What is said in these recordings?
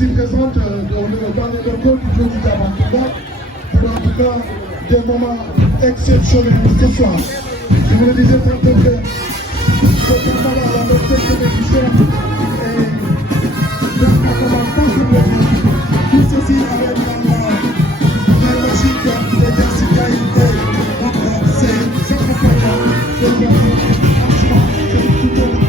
ici présentes, on est dans les locaux du Jeux du Tabac, pour en tout cas des moments exceptionnels ce soir. Je vous le disais tantôt que ce carnaval à la beauté de l'édition et d'un commencement sur le monde. Tout ceci avec la logique de verticalité. C'est incroyable. C'est franchement, c'est tout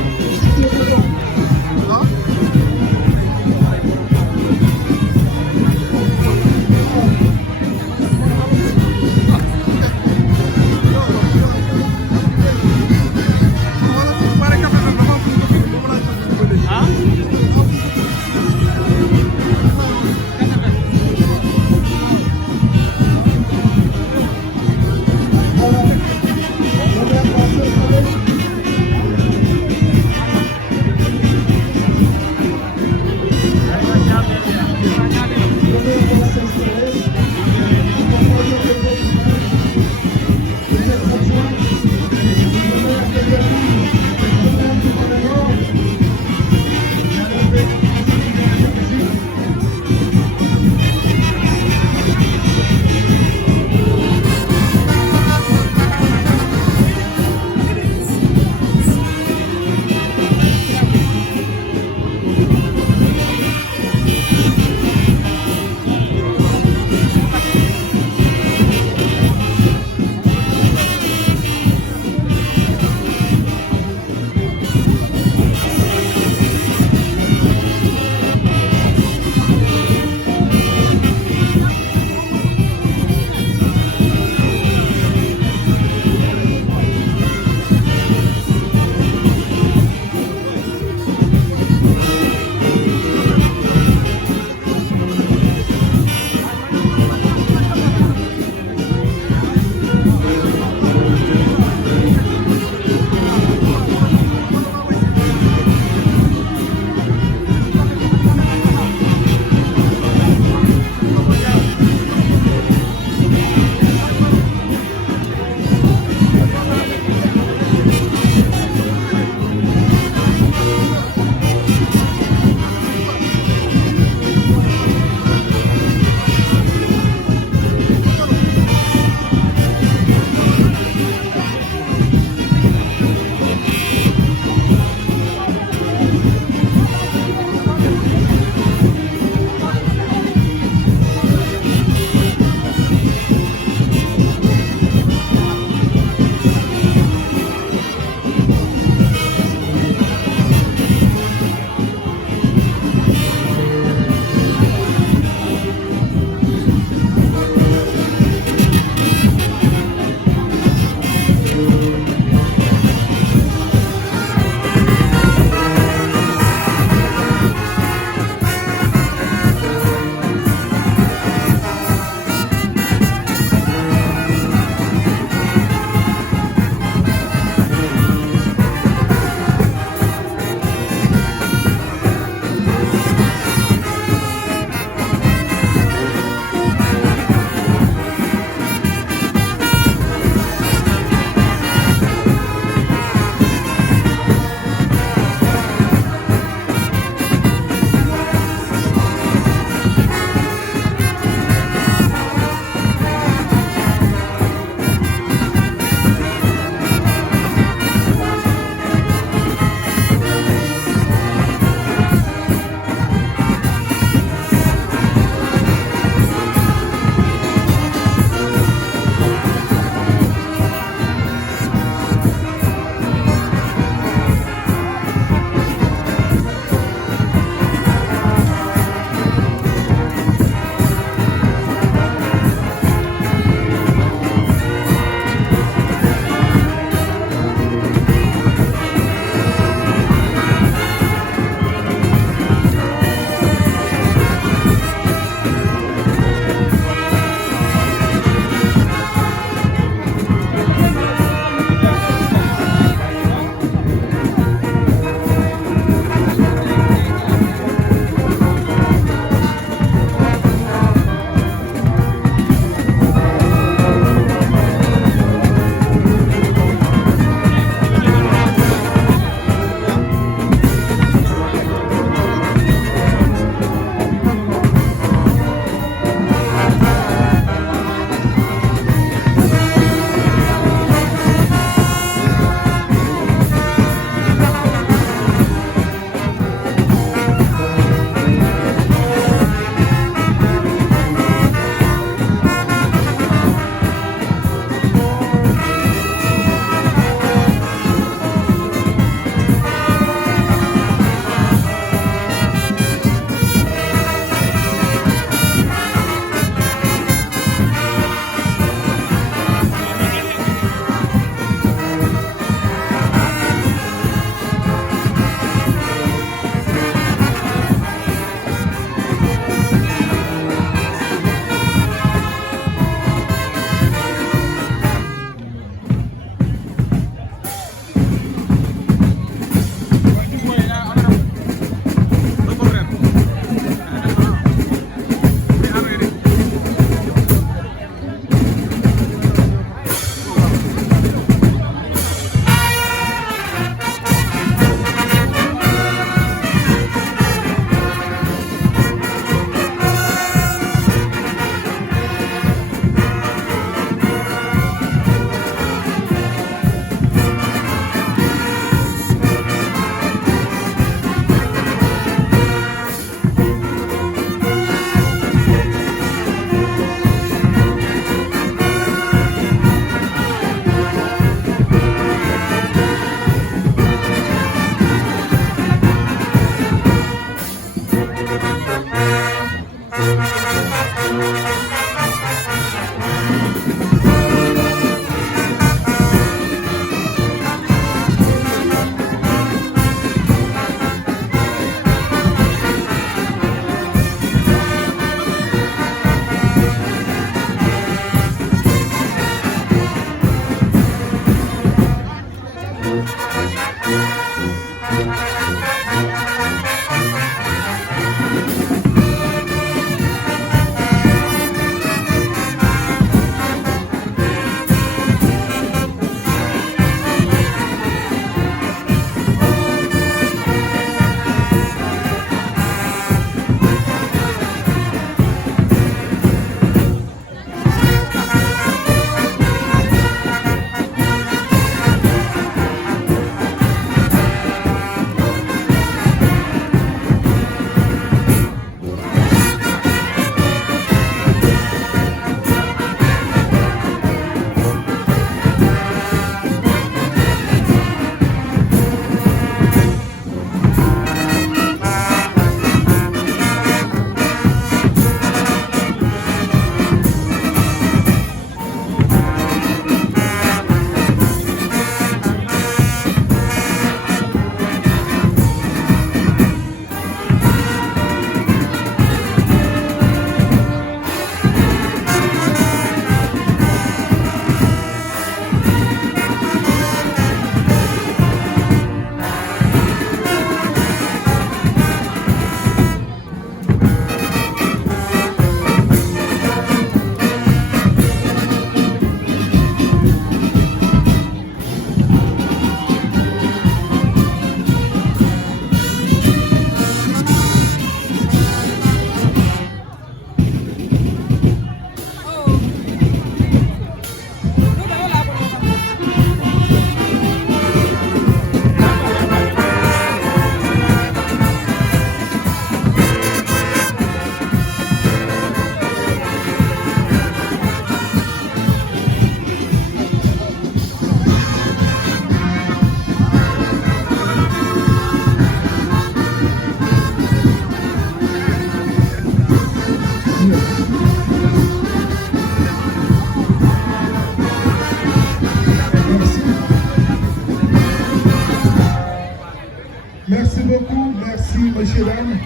Merci beaucoup, merci monsieur, dames.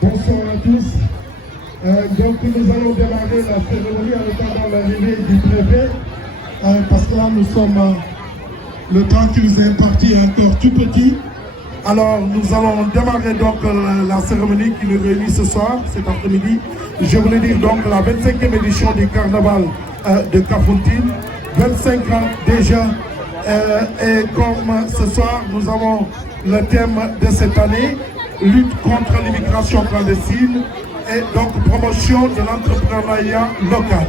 Bonsoir à tous. Donc nous allons démarrer la cérémonie en attendant l'arrivée du préfet, parce que là nous sommes, le temps qui nous est imparti est encore tout petit. Alors nous allons démarrer donc la cérémonie qui nous réunit ce soir, cet après-midi. Je voulais dire donc la 25e édition du carnaval de Kafountine, 25 ans déjà. Et comme ce soir nous avons le thème de cette année, lutte contre l'immigration clandestine et donc promotion de l'entrepreneuriat local.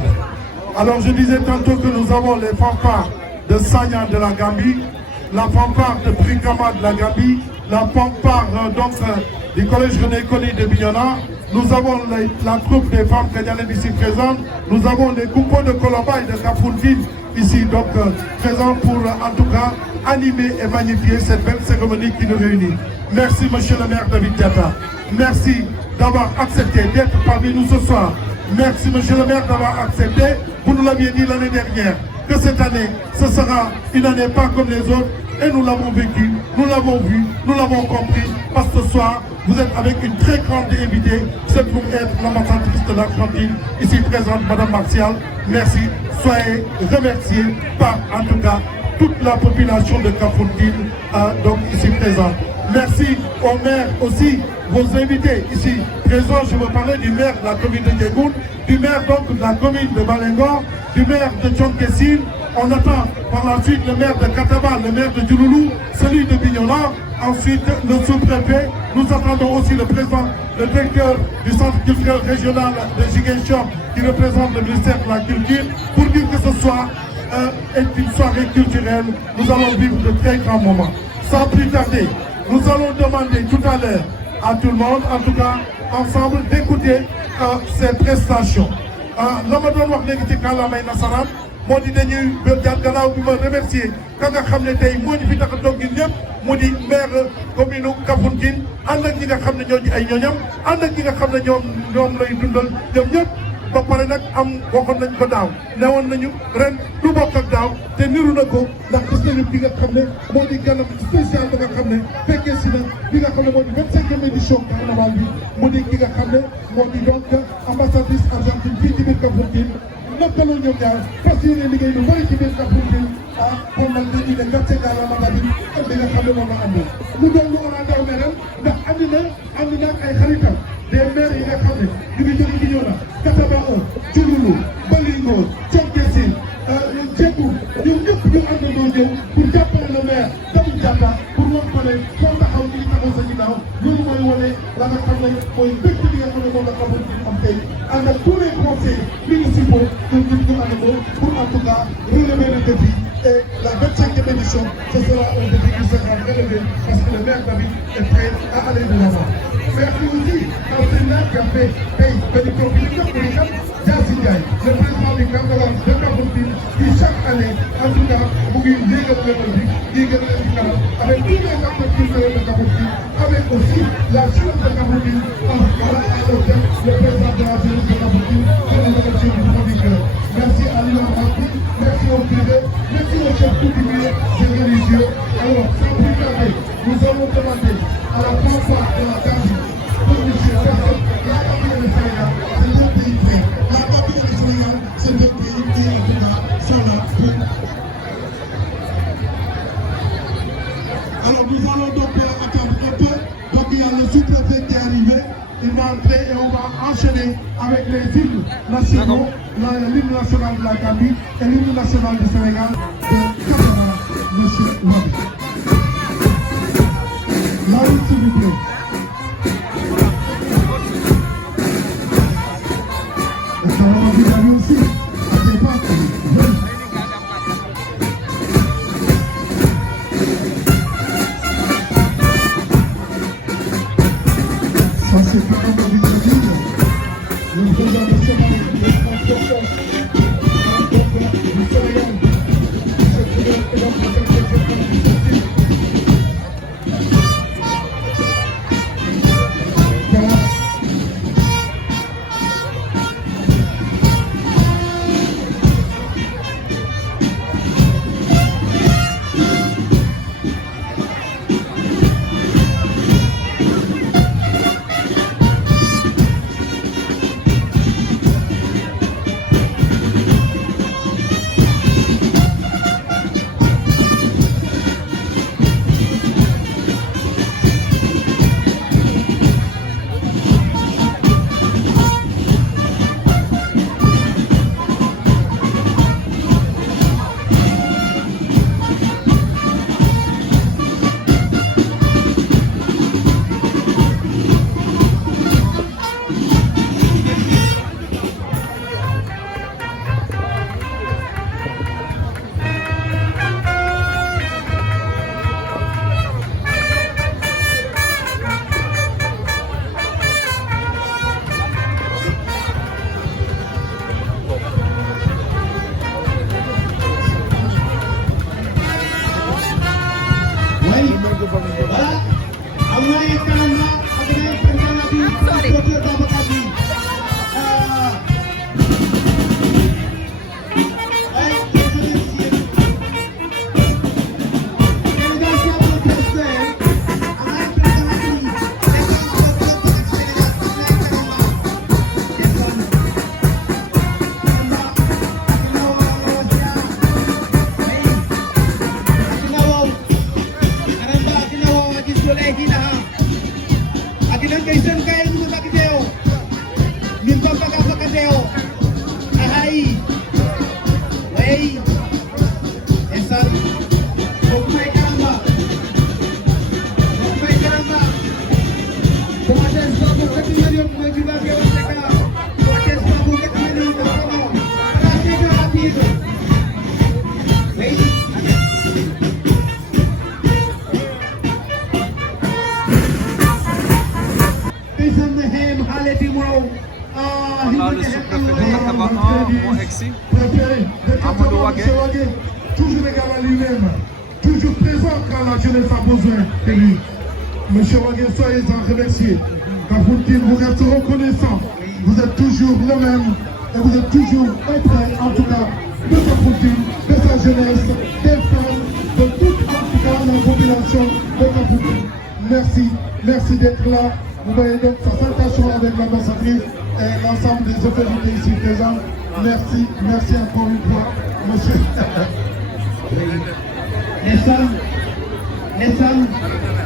Alors je disais tantôt que nous avons les fanfares de Sagna de la Gambie, la fanfare de Brikama de la Gambie, la fanfare du collège René Colli de Bignona. Nous avons la troupe des femmes kenyaniennes ici présentes. Nous avons les groupes de Colomba et de Kafountine ici donc présents pour en tout cas animer et magnifier cette belle cérémonie qui nous réunit. Merci monsieur le maire David Diatta. Merci d'avoir accepté d'être parmi nous ce soir. Merci monsieur le maire d'avoir accepté, vous nous l'aviez dit l'année dernière, que cette année, ce sera une année pas comme les autres. Et nous l'avons vécu, nous l'avons vu, nous l'avons compris, parce que ce soir, vous êtes avec une très grande invitée, c'est pour être l'ambassadrice de l'Argentine, ici présente, Madame Martial. Merci, soyez remerciés par, en tout cas, toute la population de Kafountine, donc ici présente. Merci au maire aussi, vos invités ici présents. Je veux parler du maire de la commune de Djegoun, du maire donc de la commune de Balengor, du maire de Tchonkessine. On attend par la suite le maire de Kataba, le maire de Djouloulou, celui de Bignona, ensuite le sous-préfet. Nous attendons aussi le président, le directeur du centre culturel régional de Ziguinchor qui représente le ministère de la Culture pour dire que ce soir est une soirée culturelle. Nous allons vivre de très grands moments. Sans plus tarder, nous allons demander tout à l'heure à tout le monde, en tout cas ensemble, d'écouter ces prestations. L'Amadou Waknekiti Kalamay Nasaram, moo di dañuy gannaaw bi ma remercier ka nga xam ne tey moo ñu fi tax a toog ñun ñëpp mu di maire commune Kafountine ànd ak ñi nga xam ne ñoo di ay ñoñam ànd ak ñi nga xam ne ñoom lay dundal ñoom ñëpp ba pare nag am waxoon nañ ko daaw newoon nañu ren du bokk ak daaw te niru na ko ndax gis nañu ki nga xam ne moo di ganam spécial ba nga xam ne fekkee si na bi nga xam ne moo di 25e édition carnaval bi mu di ki nga xam ne moo di donc ambassadrice Argentine fii ci biir Kafountine lëkkaloo ñoom ñaar fas yéene liggéey lu bëri ci biir Kafountine kon nag dañuy ne gàcce gàllankoor bi ak li nga xam ne moom la andi mu doon lu war a daw ne ren ndax andi na ak ay xaritam des maires yi nga xam ne ñu ngi jóge Bignona Kataba Djouloulou Balingor Tchonkessine Djegoun ñoom ñëpp ñu àndandoo ñëw pour jàppale le maire David Diatta pour wax ko ne foo taxaw ñu ngi taxaw sa ginnaaw loolu mooy wane la nga xam ne mooy mbégte bi nga xam ne moom la Kafountine am tey ànd ak tous les conseils municipaux pour ñu ko àndandoo pour en tout cas relever le défi. Et la 25e édition, ce sera un défi qui sera relevé parce que le maire David est prêt à aller de l'avant. Merci aussi à celui-là qui a fait bénéficier pour les gens, Yassine, le président du carnaval de Kafountine, qui chaque année, en tout cas, vous guidez le République, guidez le final, avec tous les acteurs culturels de Kafountine, avec aussi la jeunesse de Kafountine, voilà à l'hôtel, le président de la jeunesse de Kafountine, c'est le monsieur du chroniqueur. Merci à l'Iran Martin, merci au privé, merci aux chefs coutumiers et religieux. Alors, sans plus tarder, nous allons demander à la fanfare de la Gambie, pour M. Personne, la Gambie et le Sénégal, c'est deux pays frères. La Gambie et le Sénégal, c'est deux pays qui, en tout cas, sont là pour. Alors, nous allons donc attendre un peu. Donc, il y a le sous-préfet qui est arrivé. Il va entrer et on va enchaîner avec les hymnes nationaux, l'hymne national de la Gambie et l'hymne national du Sénégal de Kataba, M. Wade. La route, s'il vous plaît. Et ça va vous aller aussi. C'est pas ça, c'est pas comme on dit. Le président national de transporteur du Sénégal, Amadou Wagué, toujours égal à lui-même, toujours présent quand la jeunesse a besoin de lui. Monsieur Wagué, soyez-en remerciés. Kafountine, vous êtes reconnaissant. Vous êtes toujours le même et vous êtes toujours auprès, en tout cas, de Kafountine, de sa jeunesse, des femmes, de toute, en tout cas, la population de Kafountine. Merci, merci d'être là. Vous voyez donc sa salutation avec l'ambassadrice et l'ensemble des autorités ici présentes. Merci, merci encore une fois, monsieur. Nessan,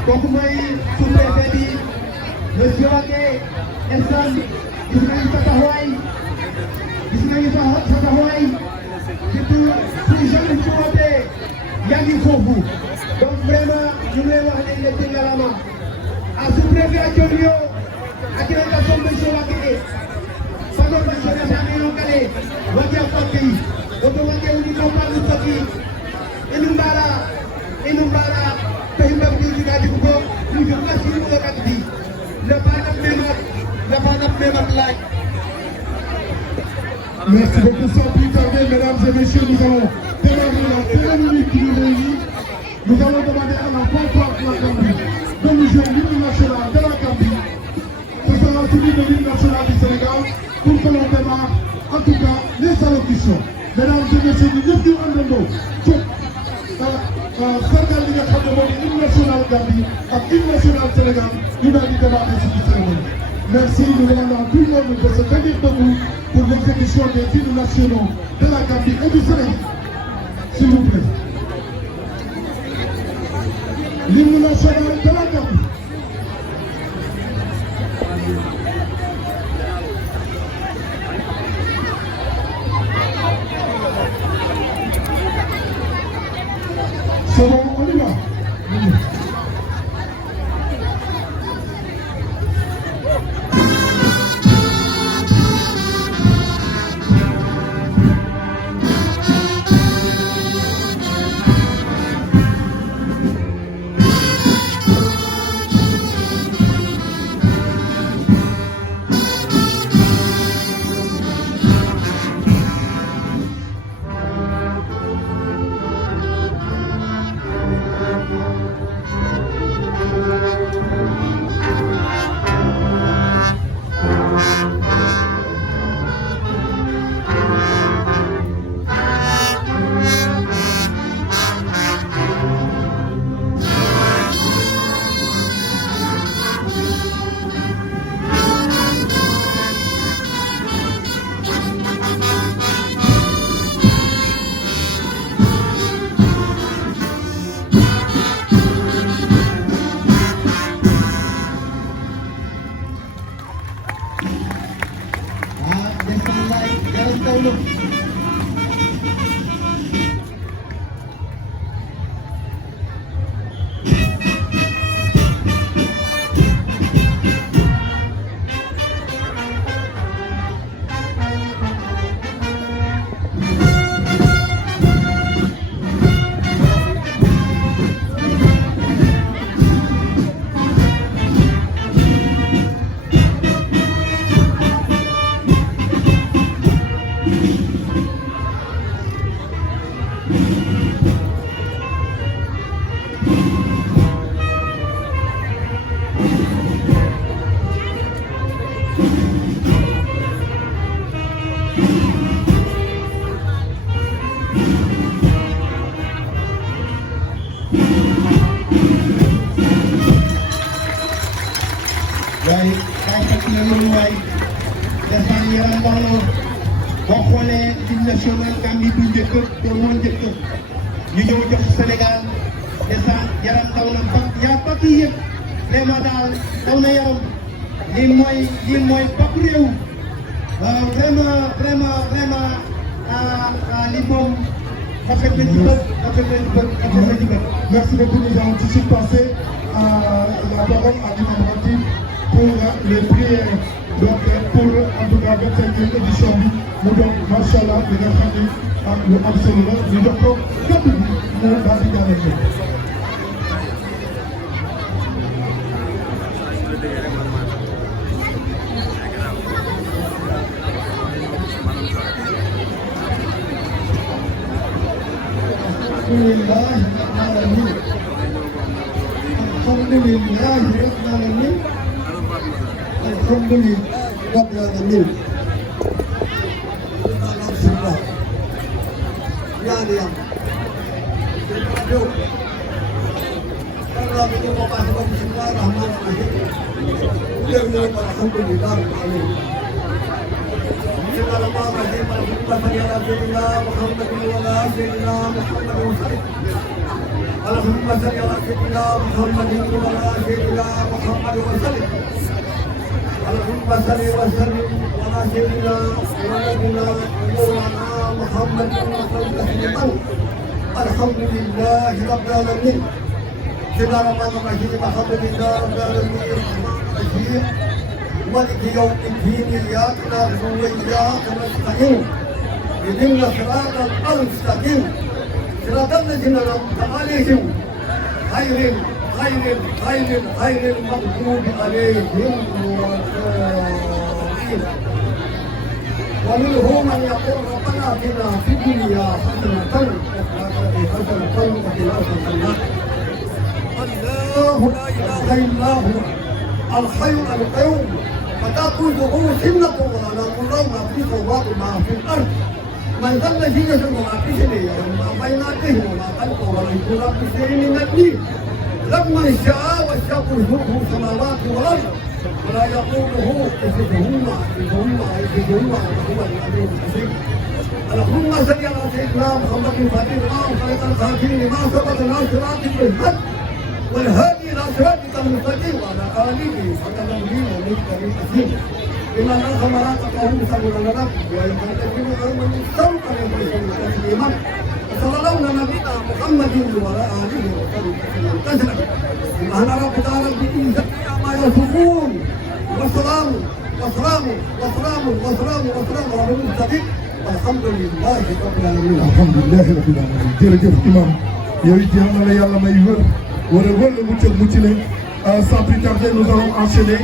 kooku mooy sous-préfet bi monsieur Wagué, Nessan, gis nañu sa taxawaay, surtout suñu jeune ci wootee yaa ngi foofu. Donc vraiment ñu ngi lay wax ne le télégrama à sous-préfet à Diodio, à délégation de monsieur Wagué. Pendant que je les ai localisés, Wagué a fait Oto Wagué ou nous parle de ce qui Inumbara, Pehimba Bouti Gadibuko, nous ne pas sur le Gadi. Le Panap Memat Lac. Merci beaucoup, sans plus tarder, mesdames et messieurs, nous allons démarrer la cérémonie qui nous réunit. Nous allons demander à la Pointe de la Gambie de nous jouer l'hymne national de la Gambie. Ce sera suivi de l'hymne national du Sénégal pour que l'on démarre, en tout cas, les allocutions. Mesdames et messieurs, nous devons andando. Sargal bi nga xam ne mooy hymne national Gambie ak hymne national Sénégal ñu daal di démarrer suñu cérémonie. Merci, nous demandons à tout le monde de se tenir debout pour l'exécution des hymnes nationaux de la Gambie et du Sénégal. S'il vous plaît. L'hymne national de la Gambie. C'est bon, on y va. waaye waaye fekk na loolu waay desaan yaram daw na boo xoolee Ligue nationale Gambie bu njëkk doon moo njëkk ñu ñëw jox Sénégal desaan yaram daw na ba yaa bakk yëpp vraiment daal daw na yaram lii mooy bakk réew waaw vraiment li moom rafet na ci bët rafet na ci bët. Merci beaucoup, nous allons tout de suite passer à la parole à l'imam Ratib pour les prières. Donc pour en tout cas 25e édition bi mu doon macha allah li nga xam ne lu am solo la ñu jox ko kàddu bi mu daal di ñaanal اللهم صل على سيدنا محمد وعلى سيدنا محمد وسلم. اللهم صل وسلم على سيدنا ونبينا ومولانا محمد وسلم. الحمد لله رب العالمين. بسم الله الرحمن الرحيم. الحمد لله رب العالمين الرحمن الرحيم مالك يوم الدين اياك نعبد واياك نستعين اهدنا الصراط المستقيم صراط الذين أنعمت عليهم غير المغضوب عليهم والضالين. ومنهم من يقول ربنا آتنا في الدنيا حسنة وفي الآخرة حسنة وقنا عذاب النار. الله لا إله إلا هو الحي القيوم لا تأخذه سنة ولا نوم ما في السماوات وما في الأرض. من ذا الذي يشفع في سبيله وما بين يديه وما خلفه ولا يكون بشيء من الدين. لمن شاء وشاء كرسيه السماوات والارض ولا يقوله حفظهما وهو العلي العظيم. اللهم صل على سيدنا محمد الفاتح لما خلق الخاتم لما سبق ناصرات بالحق والهادي الى صراطك المستقيم وعلى اله وصحبه ومن التابعين. إن الله ملائكته يصلون على النبي ويملكون من الصوت ويقولون تسليما. وصلى الله على نبينا محمد وعلى آله وصحبه وسلم. سبحان ربك رب العزة عما يصفون وسلام على المرسلين والحمد لله رب العالمين. الحمد لله رب العالمين. jërëjëf imam yow it yal na la yàlla may wër wër la mucc leen. Sans plus tarder, nous allons enchaîner.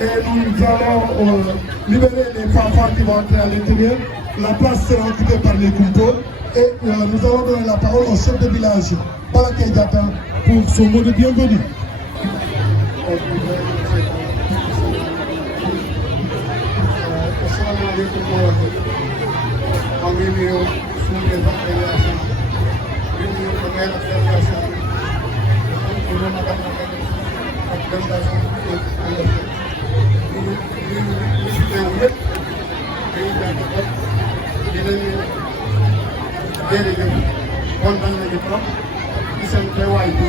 Et nous allons libérer les fanfares qui vont entrer à l'intérieur. La place sera occupée par les couteaux. Et nous allons donner la parole au chef de village, Balakay Diatta, pour son mot de bienvenue. jërëjëf kontaan nañu trop ci seen teewaay bi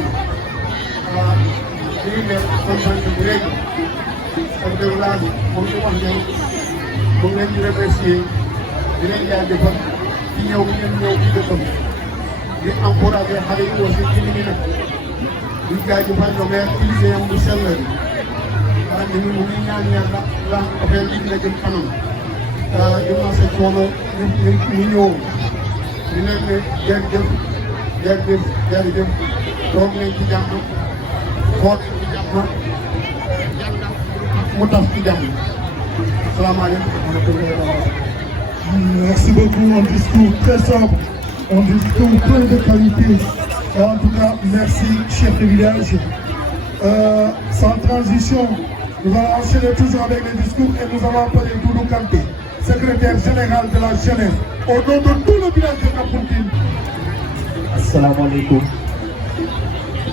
ñu ngi def kontaan bu rëy chef de village moom ñu wax ne mu ngi leen di remercier di leen jaajëfal ci ñëw bi ngeen ñëw ci dëkkam di encouragé xale yi aussi ci li ñu nekk di jaajëfal le maire ci liggéeyam bu sell ndax ñu ngi ñaan yàlla la affaire bi dina jëm kanam dinaa sa coono ñu ñëw di leen ne jërëjëf toog leen ci jàmm xool ci jàmm mu tas ci jàmm salaamaaleykum. Merci beaucoup, un discours très sobre, un discours plein de qualité. En tout cas, merci, chef de village. Sans transition, nous allons enchaîner toujours avec les discours et nous allons appeler Doudou Kanté, secrétaire général de la jeunesse, au nom de tout le village de Kafountine. Assalamu alaikum.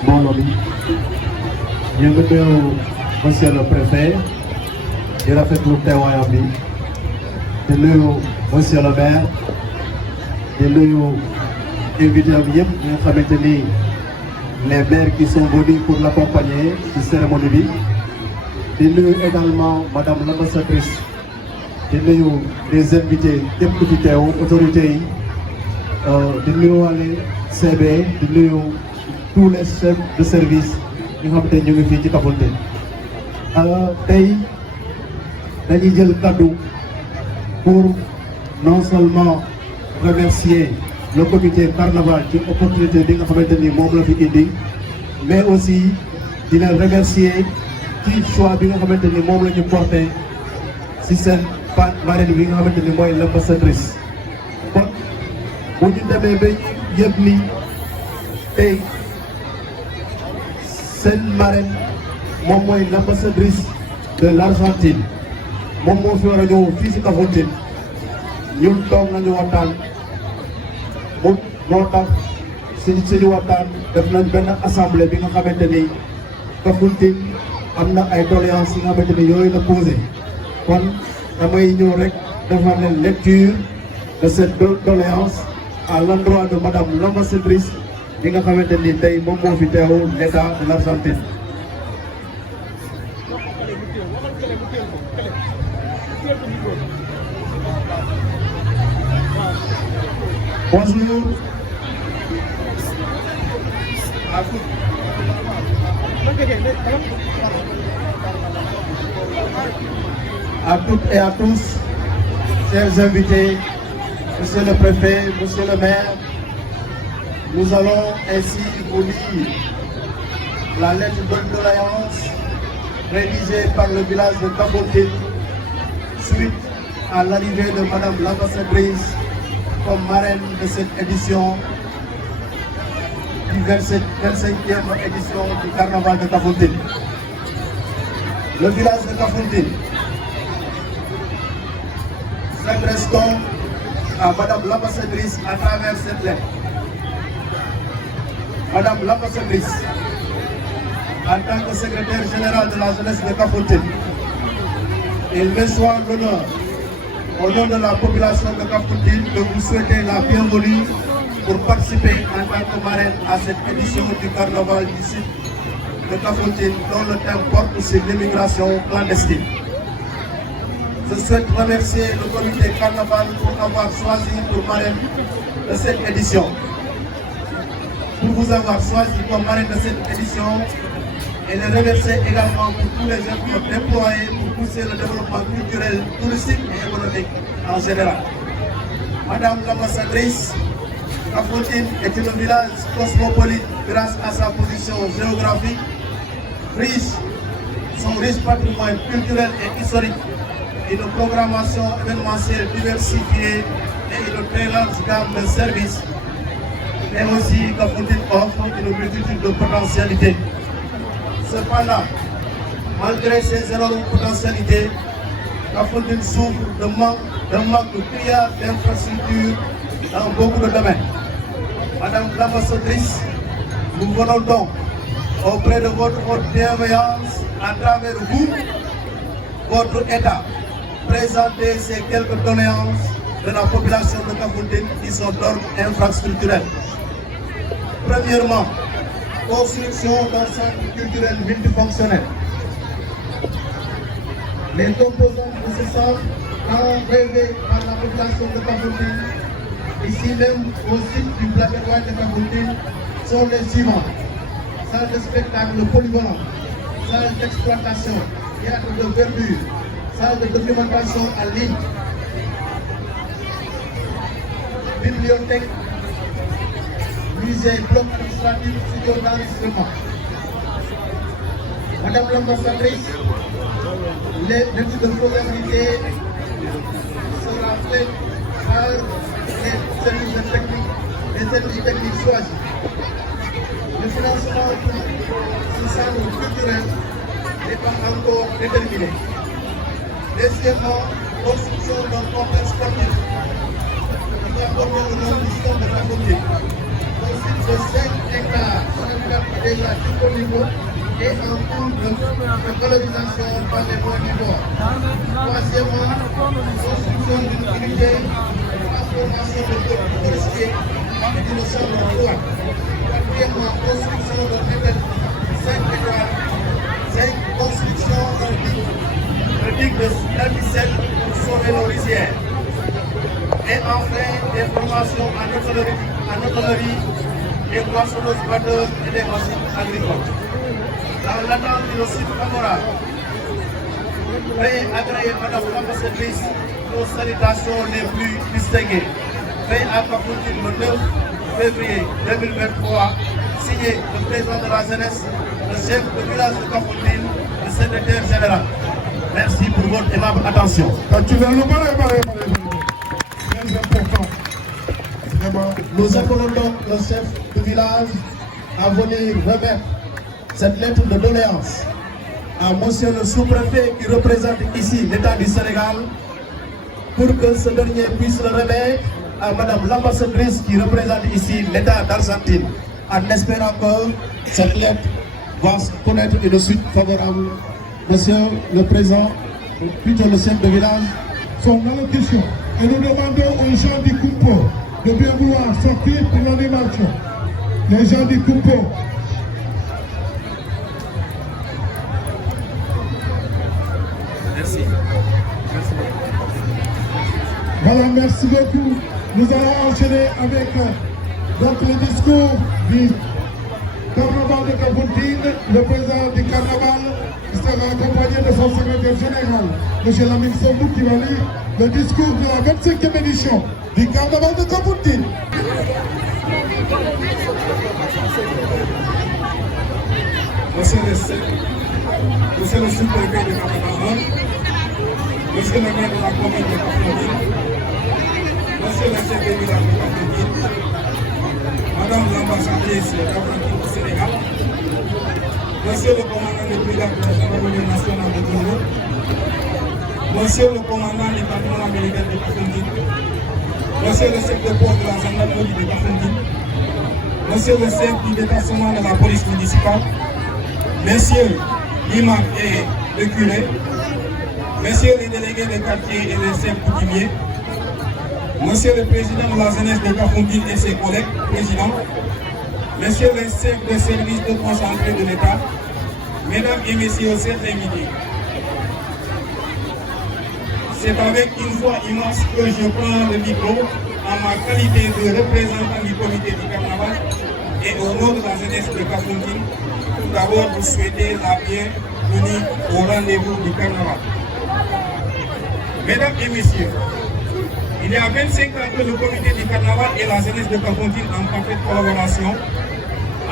Mbooloo bi ñu ngi nuyu monsieur le préfet di rafetlu teewaayam bi di nuyu monsieur le maire di nuyu invité am yëpp ñi nga xamante ni les maires qui sont venus pour l'accompagner ci cérémonie bi di nuyu également madame l'ambassadrice di nuyu les invités yëpp ku fi teew autorités yi di nuyuwaale CB di nuyu tous les chefs de service yi nga xamante ni ñu ngi fii ci Kafountine tey dañuy jël kaddu pour non seulement remercier le comité carnaval ci opportunité bi nga xamante ni moom la fi indi mais aussi di leen remercier ci choix bi nga xamante ni moom la ñu porté ci seen marraine bi nga xamante ni mooy l'ambassadrice kon bu ñu demee ba yëg ni tey seen marraine moom mooy l'ambassadrice de l'Argentine moom moo fi war a ñëw fii ci Kafountine ñun toog nañu waxtaan moo tax suñu waxtaan def nañ benn assemblée bi nga xamante ni Kafountine am na ay doléances yi nga xamante ni yooyu la posé kon damay ñëw rek defar leen lecture de cette doléance à l'endroit de madame l'ambassadrice bi nga xamante ni tey moom moo fi teew l'État de l'Argentine. Bonjour à toutes et à tous, chers invités, monsieur le préfet, monsieur le maire, nous allons ainsi vous lire la lettre de doléance rédigée par le village de Kafountine suite à l'arrivée de madame l'ambassadrice comme marraine de cette édition du 25e édition du carnaval de Kafountine. Le village de Kafountine s'adresse donc à madame l'ambassadrice à travers cette lettre. Madame l'ambassadrice, en tant que secrétaire général de la jeunesse de Kafountine, il me soit l'honneur, au nom de la population de Kafountine, de vous souhaiter la bienvenue pour participer en tant que marraine à cette édition du carnaval du sud de Kafountine, dont le thème porte sur l'immigration clandestine. Je souhaite remercier le comité carnaval pour avoir choisi pour marraine de cette édition. Pour vous avoir choisi comme marraine de cette édition, et les remercier également pour tous les efforts déployés pour pousser le développement culturel, touristique et économique en général. Madame l'ambassadrice, Kafountine est un village cosmopolite grâce à sa position géographique, son riche patrimoine culturel et historique, une programmation événementielle diversifiée et une très large gamme de services. Mais aussi Kafountine offre une multitude de potentialités. Cependant, malgré ces énormes potentialités, Kafountine souffre d'un manque de criard d'infrastructures dans beaucoup de domaines. Madame l'ambassadrice, nous venons donc auprès de votre bienveillance à travers vous, votre État, présenter ces quelques doléances de la population de Kafountine qui sont d'ordre infrastructurel. Premièrement, construction d'un centre culturel multifonctionnel. Les composantes de ce centre, tant rêvées par la population de Kafountine, ici même au site du Plateau de Kafountine, sont les suivants. Salle de spectacle polyvalent, salle d'exploitation, théâtre de verdure, salle de documentation en ligne, bibliothèque, musée, bloc administratif, studio d'enregistrement. Madame l'ambassadrice, l'étude de faisabilité sera faite par les services techniques choisis. Le financement du centre culturel n'est pas encore déterminé. Deuxièmement, construction d'un complexe sportif qui va porter le nom du centre de Kafountine. Un site de 5 hectares, 54 déjà disponibles et un compte de valorisation patrimoniale. Troisièmement, construction d'une unité de transformation de corps forestiers et d'une chambre froide. Quatrièmement, construction de hôtel 5 étoiles. 5. Construction d'un digue de herbicide pour sauver nos rizières. Et enfin, des formations en hôtellerie, des moissonneuses-batteurs et des machines agricoles. Dans l'attente du site favorable, veuillez agréer Madame l'ambassadrice nos salutations les plus distinguées. Veuillez à Kafountine le 9 février 2023, signé le président de la jeunesse, le chef de village de Kafountine, le secrétaire général. Merci pour votre aimable attention. Très important. Vraiment. Nous appelons donc le chef de village à venir remettre cette lettre de doléance à monsieur le sous-préfet qui représente ici l'État du Sénégal pour que ce dernier puisse le remettre à madame l'ambassadrice qui représente ici l'État d'Argentine en espérant que cette lettre va connaître une suite favorable. Monsieur le président, plutôt le chef de village, Son allocution. Et nous demandons aux gens du Kumpo de bien vouloir sortir pour l'animation. Les gens du Kumpo. Merci. Voilà, merci beaucoup. Nous allons enchaîner avec donc, le discours du carnaval de Kafountine. Le président du carnaval sera accompagné de son secrétaire général, M. Lamine Sambou, qui va lire le discours de la 25e édition du carnaval de Kafountine. Monsieur le sous-préfet de Kafountine, monsieur le maire de la commune de Kafountine, monsieur le chef de village de Kafountine, madame l'ambassadrice de Kafountine au Sénégal, monsieur le commandant de brigade de la gendarmerie nationale de Congo, monsieur le commandant du bâtiment militaire de Kafountine, monsieur le chef de port de la gendarmerie de Kafountine, monsieur le chef du détachement de la police municipale, messieurs l'imam et le curé, messieurs les délégués de quartier et les chefs coutumiers, monsieur le président de la jeunesse de Kafountine et ses collègues présidents, messieurs les chefs de service de concentré de l'État, mesdames et messieurs, chers invités, c'est avec une foi immense que je prends le micro en ma qualité de représentant du comité du carnaval et au nom de la jeunesse de Kafountine, tout d'abord vous souhaiter la bienvenue au rendez-vous du carnaval. Mesdames et messieurs, il y a 25 ans que le comité du carnaval et la jeunesse de Kafountine en parfaite collaboration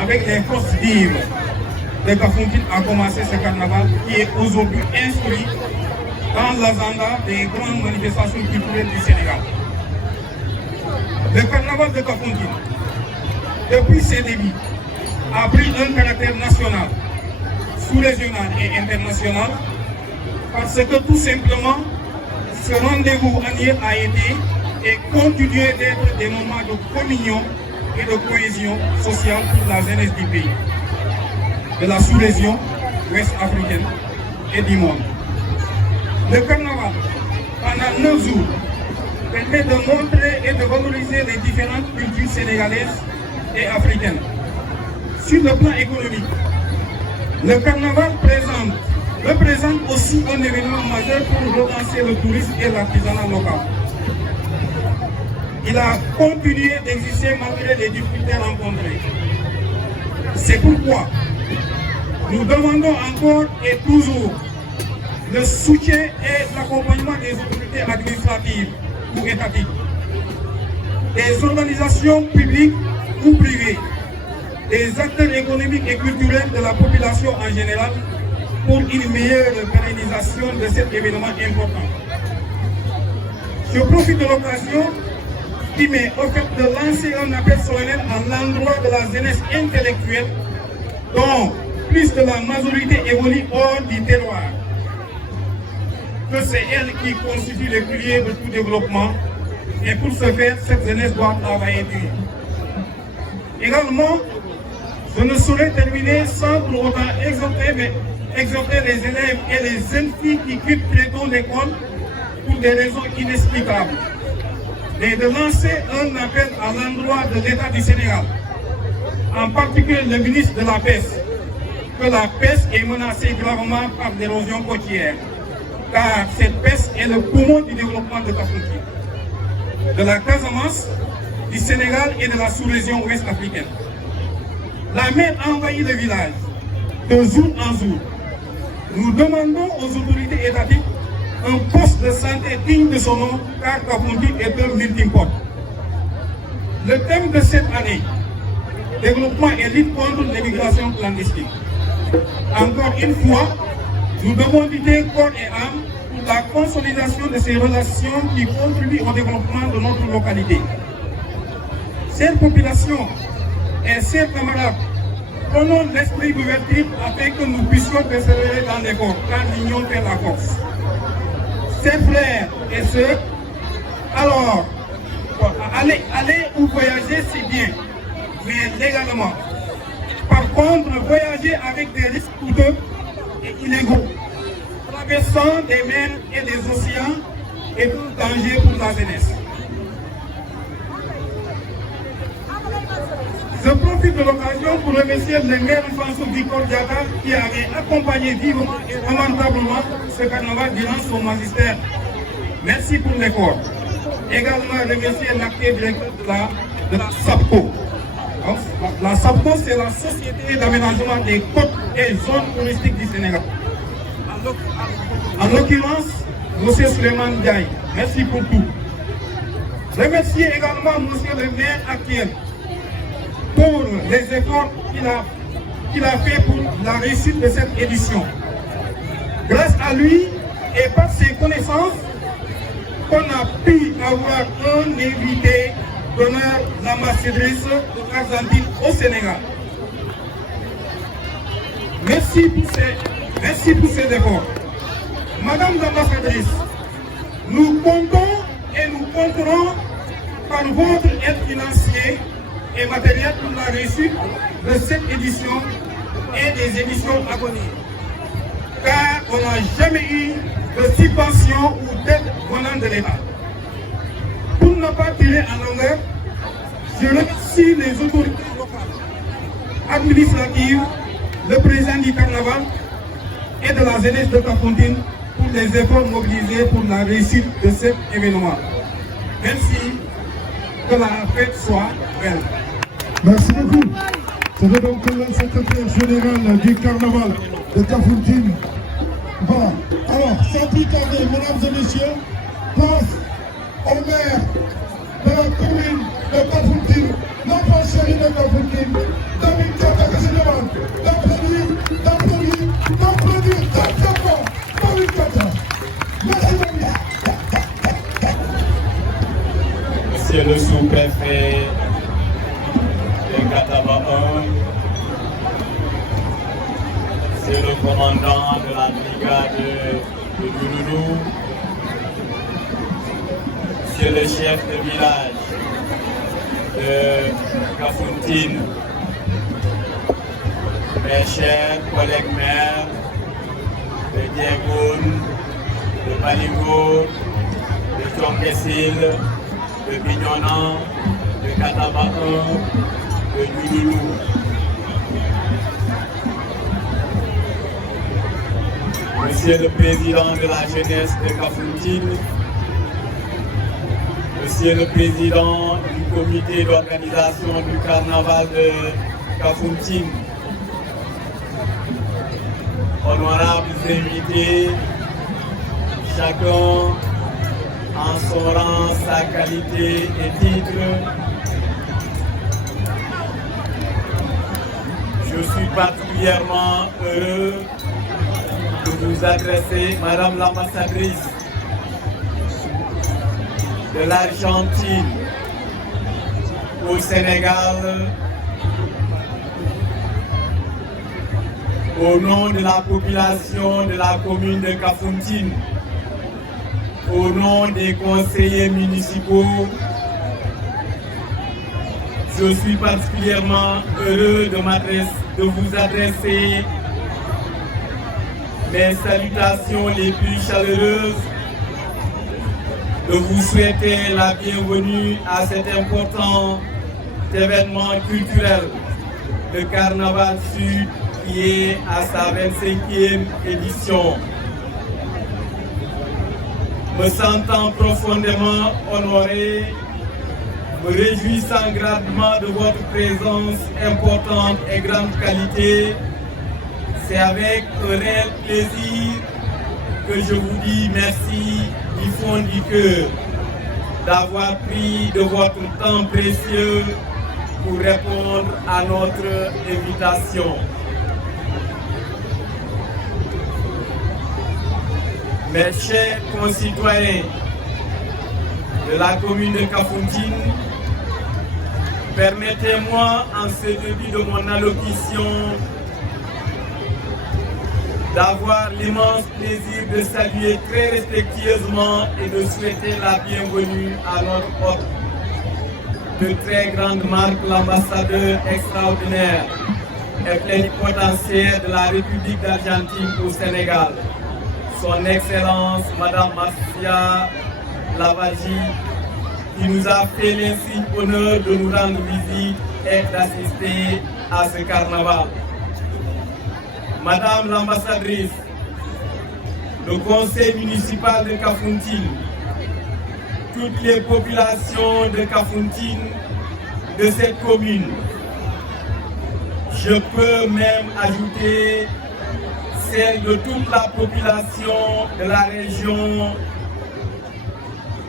avec les forces vives de Kafountine a commencé ce carnaval qui est aujourd'hui inscrit dans l'agenda des grandes manifestations culturelles du Sénégal. Le carnaval de Kafountine, depuis ses débuts, a pris un caractère national, sous-régional et international parce que tout simplement, ce rendez-vous annuel a été et continue d'être des moments de communion et de cohésion sociale pour la jeunesse du pays, de la sous-région ouest-africaine et du monde. Le carnaval, pendant 9 jours, permet de montrer et de valoriser les différentes cultures sénégalaises et africaines. Sur le plan économique, le carnaval représente aussi un événement majeur pour relancer le tourisme et l'artisanat local. Il a continué d'exister malgré les difficultés rencontrées. C'est pourquoi nous demandons encore et toujours le soutien et l'accompagnement des autorités administratives ou étatiques, des organisations publiques ou privées, des acteurs économiques et culturels de la population en général pour une meilleure pérennisation de cet événement important. Je profite de l'occasion qui m'est offerte de lancer un appel solennel à l'endroit de la jeunesse intellectuelle dont plus de la majorité évolue hors du terroir. Que c'est elle qui constitue le pilier de tout développement et pour ce faire, cette jeunesse doit travailler dur. Également, Je ne saurais terminer sans pour autant exhorter les élèves et les jeunes filles qui quittent bientôt l'école pour des raisons inexplicables, et de lancer un appel à l'endroit de l'État du Sénégal, en particulier le ministre de la Pêche, que la pêche est menacée gravement par l'érosion côtière, car cette pêche est le poumon du développement de Kafountine, de la Casamance, du Sénégal et de la sous-région ouest africaine. La mer envahit le village de jour en jour. Nous demandons aux autorités étatiques un poste de santé digne de son nom, car Kafountine est un multiport. Le thème de cette année, développement et lutte contre l'immigration clandestine. Encore une fois, nous devons lutter corps et âme pour la consolidation de ces relations qui contribuent au développement de notre localité. Chère population et chers camarades, prenons l'esprit d'ouverture afin que nous puissions persévérer dans l'effort, car l'union fait la force. Chers frères et sœurs, alors, aller ou voyager, c'est bien, mais légalement. Par contre, voyager avec des risques coûteux et illégaux, traversant des mers et des océans, est un danger pour la jeunesse. Je profite de l'occasion pour remercier le maire François Victor Diatta qui avait accompagné vivement et lamentablement ce carnaval durant son magistère. Merci pour l'effort. Également remercier l'actuel directeur de la SAPCO. La SAPCO, c'est la Société d'aménagement des côtes et zones touristiques du Sénégal. En l'occurrence, M. Suleiman Diaye. Merci pour tout. Remercier également M. le maire actuel pour les efforts qu'il a fait pour la réussite de cette édition. Grâce à lui et par ses connaissances, on a pu avoir un invité d'honneur, l'ambassadrice de l'Argentine au Sénégal. Merci pour ces efforts. Madame l'ambassadrice, nous comptons et nous compterons par votre aide financière et matériel pour la réussite de cette édition et des éditions à venir. Car on n'a jamais eu de subvention ou d'aide venant de l'État. Pour ne pas tirer en longueur, je remercie les autorités locales, administratives, le président du carnaval et de la jeunesse de Kafountine pour les efforts mobilisés pour la réussite de cet événement. Merci, que la fête soit belle. Merci beaucoup. C'était donc le secrétaire général du carnaval de Kafountine. Voilà. Alors, sans plus tarder, mesdames et messieurs, place au maire de la commune de Kafountine, l'enfant chéri de Kafountine, David Diatta, que je demande d'applaudir très très fort, David Diatta. Merci beaucoup. Monsieur le sous-préfet de Kataba 1, Monsieur le commandant de la brigade de Gouloulou, Monsieur le chef de village de Kafountine, mes chers collègues maires de Diegoun, de Balingo, de Tchonkesil, de Bignona, de Kataba 1, de Gouloulou. Monsieur le président de la jeunesse de Kafountine, Monsieur le président du comité d'organisation du carnaval de Kafountine, honorables invités, chacun en son rang, sa qualité et titre, je suis particulièrement heureux de vous adresser, Madame l'ambassadrice de l'Argentine au Sénégal, au nom de la population de la commune de Kafountine, au nom des conseillers municipaux, Je suis particulièrement heureux de vous adresser mes salutations les plus chaleureuses, de vous souhaiter la bienvenue à cet important événement culturel, le Carnaval Sud, qui est à sa 25e édition. Me sentant profondément honoré, me réjouissant grandement de votre présence importante et grande qualité, c'est avec un réel plaisir que je vous dis merci du fond du cœur d'avoir pris de votre temps précieux pour répondre à notre invitation. Mes chers concitoyens de la commune de Kafountine, permettez-moi en ce début de mon allocution d'avoir l'immense plaisir de saluer très respectueusement et de souhaiter la bienvenue à notre hôte de très grande marque, l'ambassadeur extraordinaire et plénipotentiaire de la République d'Argentine au Sénégal, son Excellence Madame Marcia Lavagie, qui nous a fait l'insigne honneur de nous rendre visite et d'assister à ce carnaval. Madame l'ambassadrice, le conseil municipal de Kafountine, toutes les populations de Kafountine, de cette commune, je peux même ajouter celle de toute la population de la région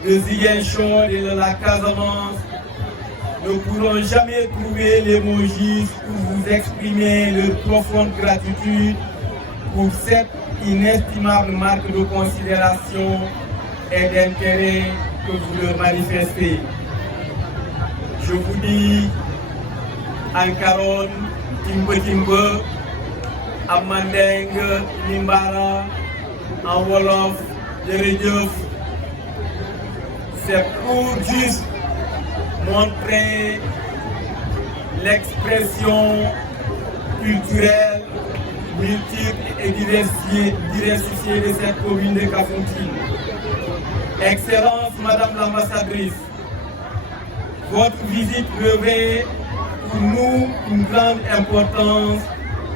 de Ziguinchor et de la Casamance, ne pourront jamais trouver les mots justes pour vous exprimer leur profonde gratitude pour cette inestimable marque de considération et d'intérêt que vous leur manifestez. Je vous dis en Caron, Timbe, Amandeng, Nimbara, en Wolof, Djeredjeuf. C'est pour juste montrer l'expression culturelle multiple et diversifiée de cette commune de Kafountine. Excellence Madame l'ambassadrice, votre visite revêt pour nous une grande importance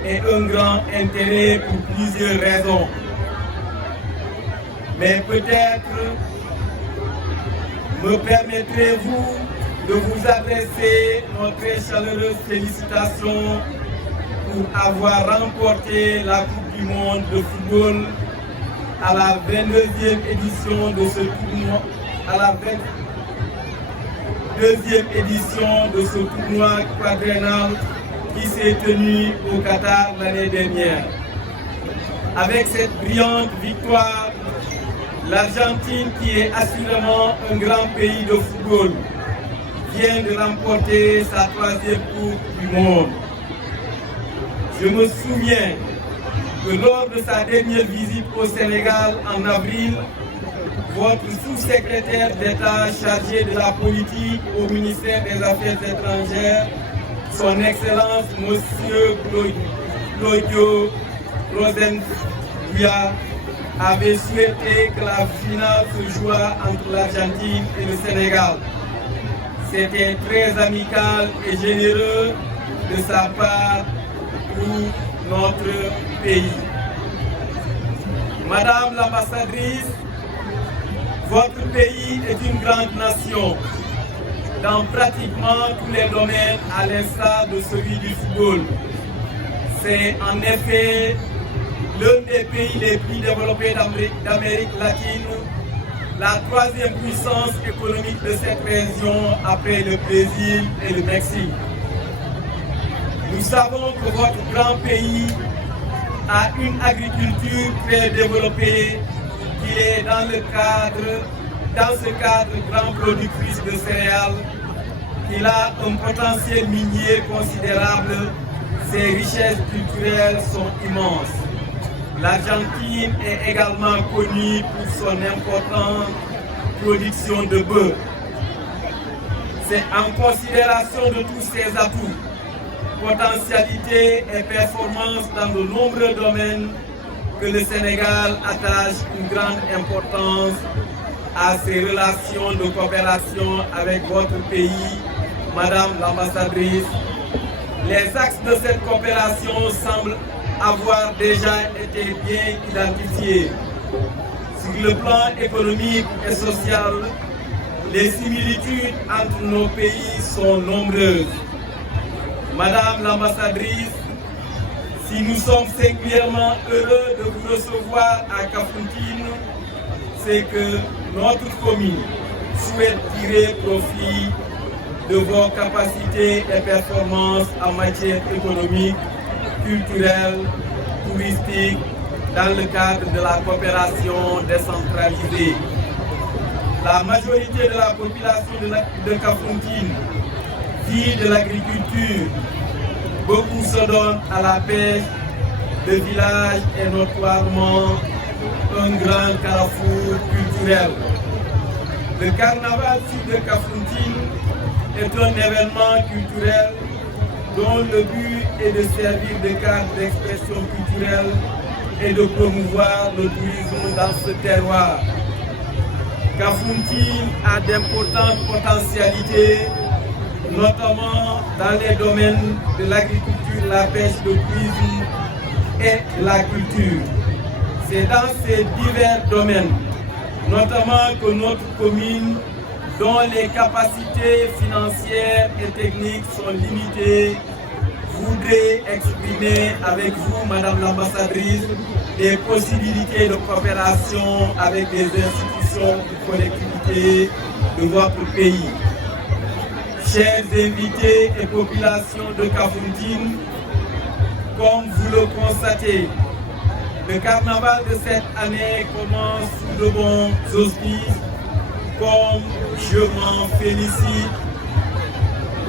et un grand intérêt pour plusieurs raisons. Mais peut-être me permettrez-vous de vous adresser nos très chaleureuses félicitations pour avoir remporté la Coupe du Monde de football à la 22e édition de ce tournoi, de ce tournoi quadriennal qui s'est tenu au Qatar l'année dernière. Avec cette brillante victoire, l'Argentine, qui est assurément un grand pays de football, vient de remporter sa 3e Coupe du Monde. Je me souviens que lors de sa dernière visite au Sénégal en avril, votre sous-secrétaire d'État chargé de la politique au ministère des Affaires étrangères, son Excellence Monsieur Claudio Rosenguia, avait souhaité que la finale se joue entre l'Argentine et le Sénégal. C'était très amical et généreux de sa part pour notre pays. Madame l'ambassadrice, votre pays est une grande nation dans pratiquement tous les domaines à l'instar de celui du football. C'est en effet l'un des pays les plus développés d'Amérique latine, la 3e puissance économique de cette région après le Brésil et le Mexique. Nous savons que votre grand pays a une agriculture très développée qui est dans ce cadre grand productrice de céréales. Il a un potentiel minier considérable, ses richesses culturelles sont immenses. L'Argentine est également connue pour son importante production de bœuf. C'est en considération de tous ces atouts, potentialités et performances dans de nombreux domaines que le Sénégal attache une grande importance à ses relations de coopération avec votre pays, Madame l'ambassadrice. Les axes de cette coopération semblent avoir déjà été bien identifiés. Sur le plan économique et social, les similitudes entre nos pays sont nombreuses. Madame l'ambassadrice, si nous sommes singulièrement heureux de vous recevoir à Kafountine, c'est que notre commune souhaite tirer profit de vos capacités et performances en matière économique, culturelle, touristique, dans le cadre de la coopération décentralisée. La majorité de la population de Kafountine vit de l'agriculture. Beaucoup se donnent à la pêche. Le village est notoirement un grand carrefour culturel. Le carnaval sud de Kafountine est un événement culturel dont le but est de servir de cadre d'expression culturelle et de promouvoir le tourisme dans ce terroir. Kafountine a d'importantes potentialités, notamment dans les domaines de l'agriculture, la pêche, le tourisme et la culture. C'est dans ces divers domaines, notamment que notre commune, dont les capacités financières et techniques sont limitées, voudrait exprimer avec vous, Madame l'ambassadrice, les possibilités de coopération avec les institutions et collectivités de votre pays. Chers invités et populations de Kafountine, comme vous le constatez, le carnaval de cette année commence sous de bons auspices, comme je m'en félicite.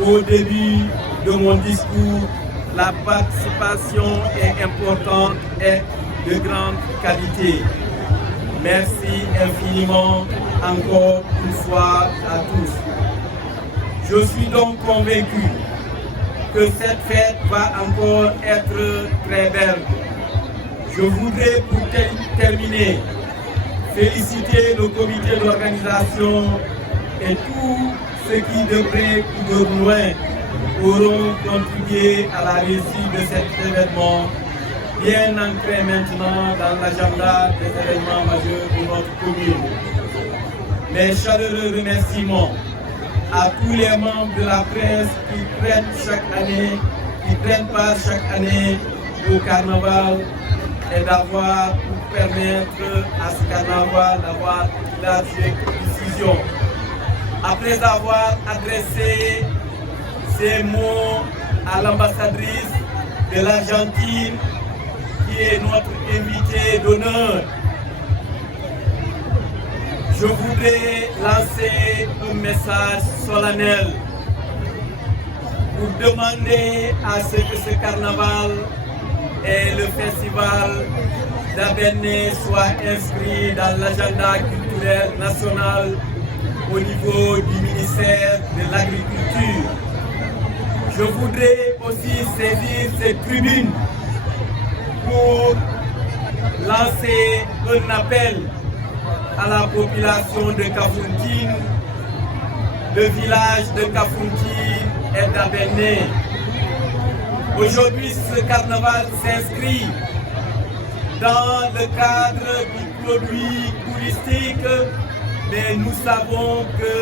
Au début de mon discours, la participation est importante et de grande qualité. Merci infiniment encore une fois à tous. Je suis donc convaincu que cette fête va encore être très belle. Je voudrais pour terminer féliciter le comité d'organisation et tous ceux qui de près ou de loin auront contribué à la réussite de cet événement, bien ancré maintenant dans l'agenda des événements majeurs de notre commune. Mes chaleureux remerciements à tous les membres de la presse qui prennent part chaque année au carnaval et d'avoir pu permettre à ce carnaval d'avoir la diffusion. Après avoir adressé ces mots à l'ambassadrice de l'Argentine, qui est notre invitée d'honneur, je voudrais lancer un message solennel pour demander à ce que ce carnaval et le festival d'Abéné soient inscrits dans l'agenda culturel national au niveau du ministère de l'Agriculture. Je voudrais aussi saisir cette tribune pour lancer un appel à la population de Kafountine. Le village de Kafountine est d'Abéné. Aujourd'hui, ce carnaval s'inscrit dans le cadre du produit touristique, mais nous savons que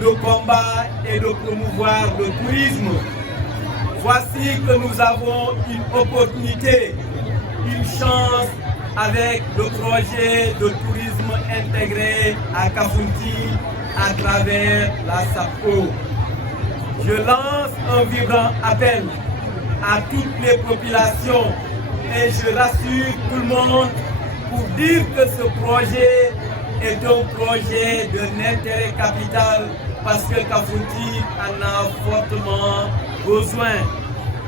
le combat est de promouvoir le tourisme. Voici que nous avons une opportunité, une chance avec le projet de tourisme intégré à Kafountine à travers la SAPCO. Je lance un vibrant appel à toutes les populations et je rassure tout le monde pour dire que ce projet est un projet d'un intérêt capital parce que Kafountine en a fortement besoin.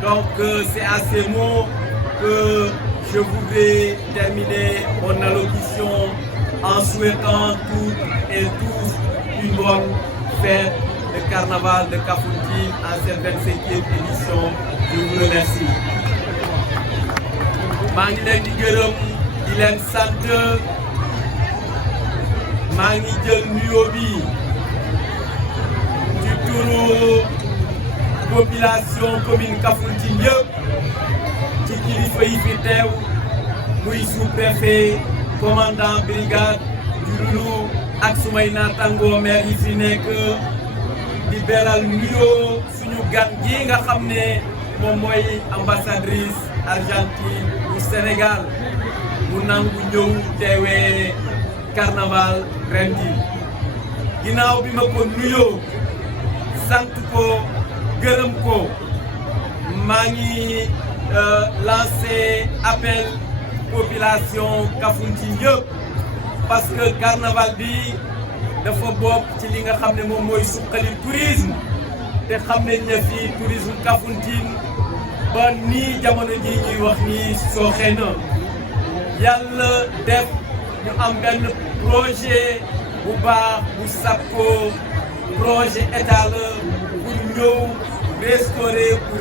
Donc c'est à ces mots que je voudrais terminer mon allocution en souhaitant toutes et tous une bonne fête le carnaval de Kafountine en cette 25e édition. Je vous remercie. maa ngi leen di gërëm di leen sant maa ngi jël nuyoo bi ci turu population commune Kafountine yëpp ci kilifa yi fi teew muy sous-préfet commandant brigade Diouloulou ak sumay naataangoo maire yi fi nekk di beral nuyoo suñu gan gi nga xam ne moom mooy ambassadrice Argentine bu Sénégal mu nangu ñëw teewee carnaval ren gi ginnaaw bi ma ko nuyoo sant ko gërëm ko maa ngi lancé appel population Kafountine yëpp parce que carnaval bi dafa bokk ci li nga xam ne moom mooy suqali tourisme te xam nañ ne fii tourisme Kafountine ba nii jamono ji ñuy wax nii sooxe na yàlla def ñu am benn projet bu baax bu sakko projet état la pour ñëw restaurer pour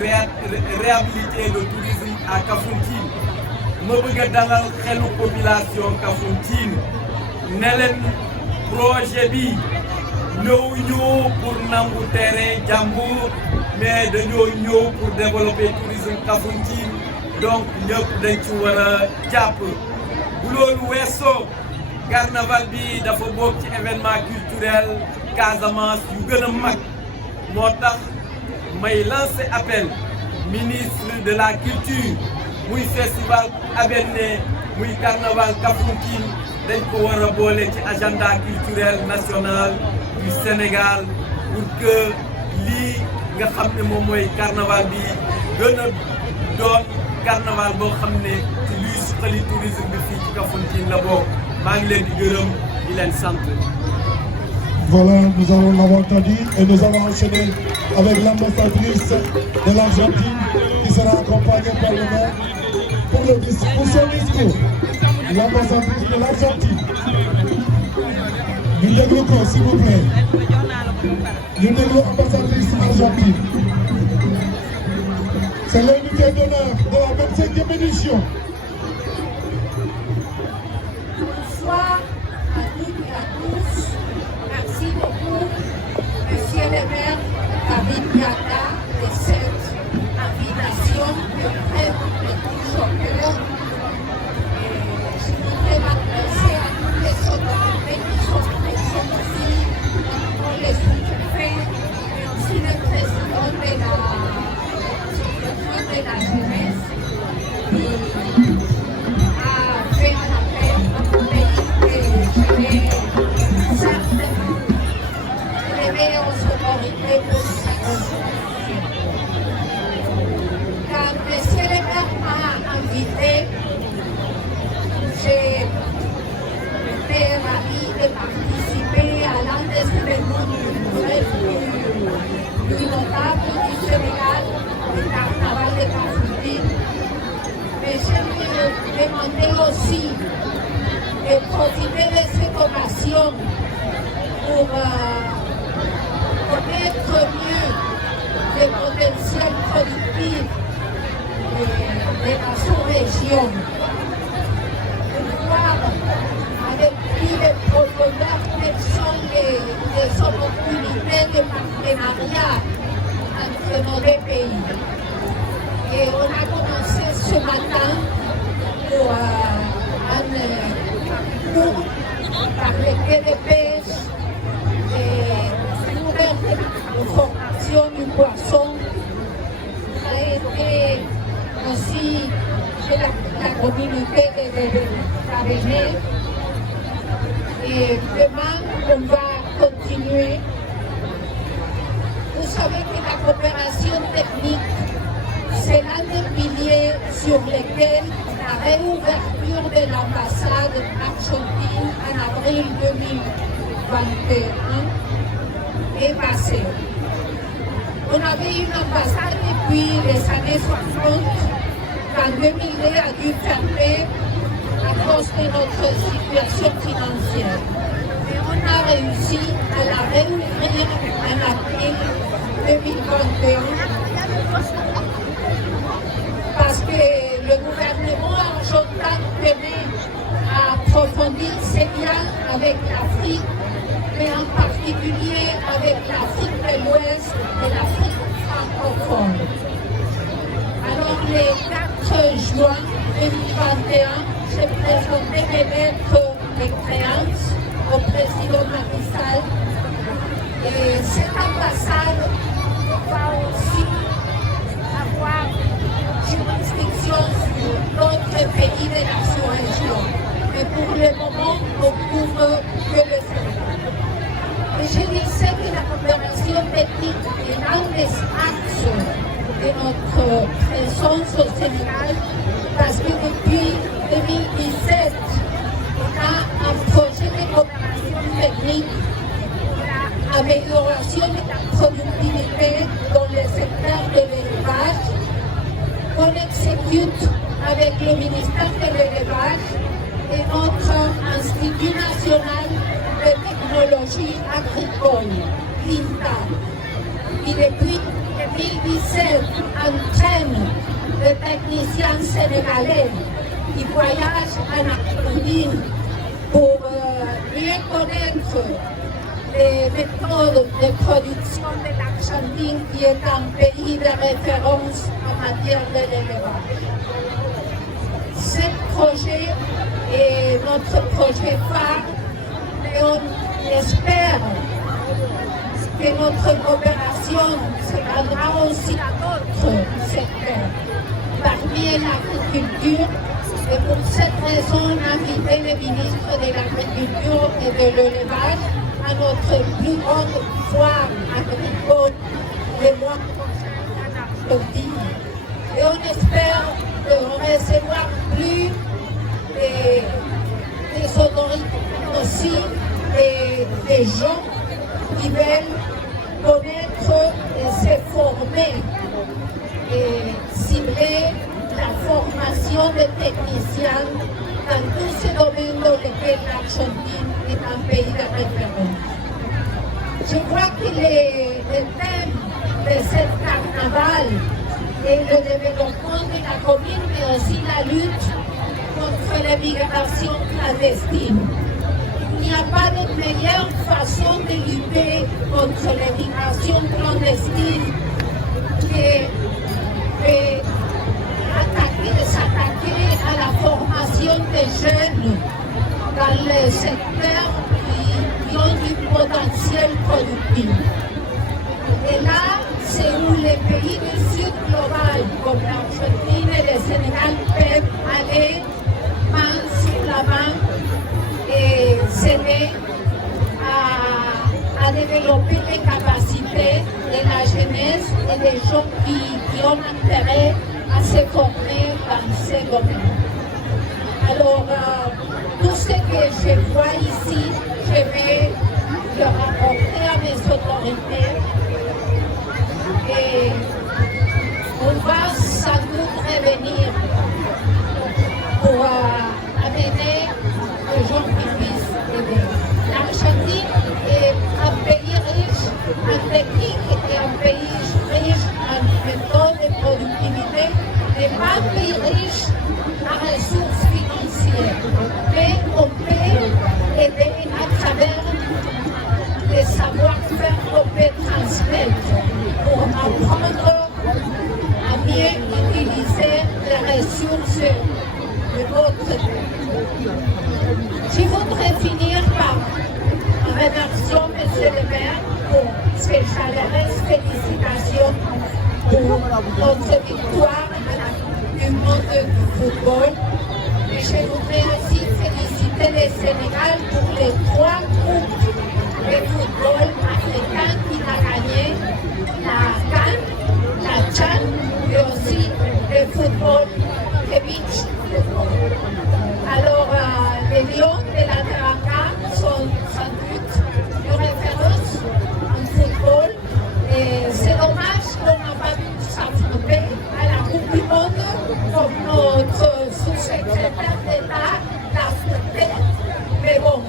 réhabiliter le tourisme à Kafountine ma bëgg a dalal xelu population Kafountine ne leen projet bi ñëw ñu pour nangu terrain jàmbur mais dañoo ñëw pour développer tourisme Kafountine donc ñëpp dañ ci war a jàpp bu loolu weesoo carnaval bi dafa bokk ci événement culturel Casamance yu gën a mag moo tax may lancer appel ministre de la culture muy festival Abéné muy carnaval Kafountine dañ ko war a boole ci agenda culturel national du Sénégal pour que lii nga xam ne moom mooy carnaval bi gën a doon carnaval boo xam ne ci luy suqali tourisme bi fii ci Kafountine la bokk maa ngi leen di gërëm di leen sant. Voilà, nous allons l'avoir entendu et nous allons enchaîner avec l'ambassadrice de l'Argentine qui sera accompagnée par le maire pour son discours. L'ambassadrice de l'Argentine. Ñu déglu ko s'il vous plaît. Ñu déglu ambassadrice Argentine. C'est l'invité d'honneur de la 25e édition. Bonsoir à toutes et à tous. Merci beaucoup, Monsieur le maire David Diatta, de cette invitation que vraiment me touche au cœur. Je voudrais m'adresser à tous les autorités qui sont présents ici, pour les sous-préfets, mais aussi le président de la jeunesse, qui a fait un appel à mon pays que je vais certainement lever aux autorités pour cette raison. Quand M. le maire m'a invité, j'étais ravie de participer à l'un des événements culturels plus notables du Sénégal, le carnaval de Kafountine. Mais je lui demandais aussi de profiter de cette occasion pour connaître mieux le potentiel productif de la sous-région. Voir avec plus de profondeur quelles sont les opportunités de partenariat entre nos deux pays. Et on a commencé ce matin pour un cours par les quais de pêche et de formation du poisson. Ça a été aussi de la communauté de Abéné. Et demain, on va continuer. Vous savez que la coopération technique, c'est l'un des piliers sur lesquels la réouverture de l'ambassade argentine en avril 2021 est passée. On avait une ambassade depuis les années 60, qu'en 2002 a dû fermer à cause de notre situation financière. Mais on a a réussi à la réouvrir en avril 2021 parce que le gouvernement argentin tenait à approfondir ses liens avec l'Afrique, mais en particulier avec l'Afrique de l'Ouest et l'Afrique francophone. Alors, le 4 juin 2021, j'ai présenté mes lettres de créance au président Macky Sall. Et cette ambassade va aussi avoir jurisdiction sur d'autres pays de la sous-région. Mais pour le moment, on couvre que le Sénégal. Et je disais que la coopération technique est l'un des axes de notre présence au Sénégal parce que depuis 2017, on a un projet de coopération technique pour l'amélioration de la productivité dans le secteur de l'élevage qu'on exécute avec le ministère de l'élevage et notre Institut national de technologie agricole, l'INTA, qui depuis 2017 entraîne des techniciens sénégalais qui voyagent en Argentine pour mieux connaître les méthodes de production de l'Argentine qui est un pays de référence en matière de l'élevage. Ce projet est notre projet phare et on espère que notre coopération s'étendra aussi à d'autres secteurs, parmi l'agriculture. Et pour cette raison, on a invité le ministre de l'Agriculture et de l'Élevage à notre plus grande foire agricole le mois prochain en Argentine. Et on espère recevoir plus des autorités aussi, des gens qui veulent connaître et se former et cibler la formation des techniciens dans tous ces domaines dans lesquels l'Argentine est un pays de référence. Je crois que le thème de ce carnaval est le développement de la commune, mais aussi la lutte contre l'immigration clandestine. Il n'y a pas de meilleure façon de lutter contre l'immigration clandestine que s'attaquer à la formation des jeunes dans les secteurs qui ont du potentiel productif. Et là, c'est où les pays du Sud global, comme l'Argentine et le Sénégal, peuvent aller main sur la main et s'aider à développer les capacités de la jeunesse et des gens qui ont intérêt à se former dans ces domaines. Alors, tout ce que je vois ici, je vais le rapporter à mes autorités et on va sans doute revenir pour amener les gens qui puissent aider. L'Argentine est un pays riche en technique et un pays riche en méthodes de productivité, mais pas un pays riche en ressources financières. Mais on peut aider à travers les savoir-faire qu'on peut transmettre pour apprendre à mieux utiliser les ressources de notre pays. Je voudrais finir par remercier M. le maire pour ses chaleureuses félicitations pour notre victoire à la Coupe du monde du football. Et je voudrais aussi féliciter le Sénégal pour les 3 groupes de football africains qu'il a gagné, la CAN, la Tchad et aussi le football de beach football. Alors, les Lions de la Teranga sont sans doute une référence en football. Et c'est dommage qu'on n'a pas pu s'affronter à la Coupe du Monde comme notre sous-secrétaire d'État l'a souhaité. Mais bon,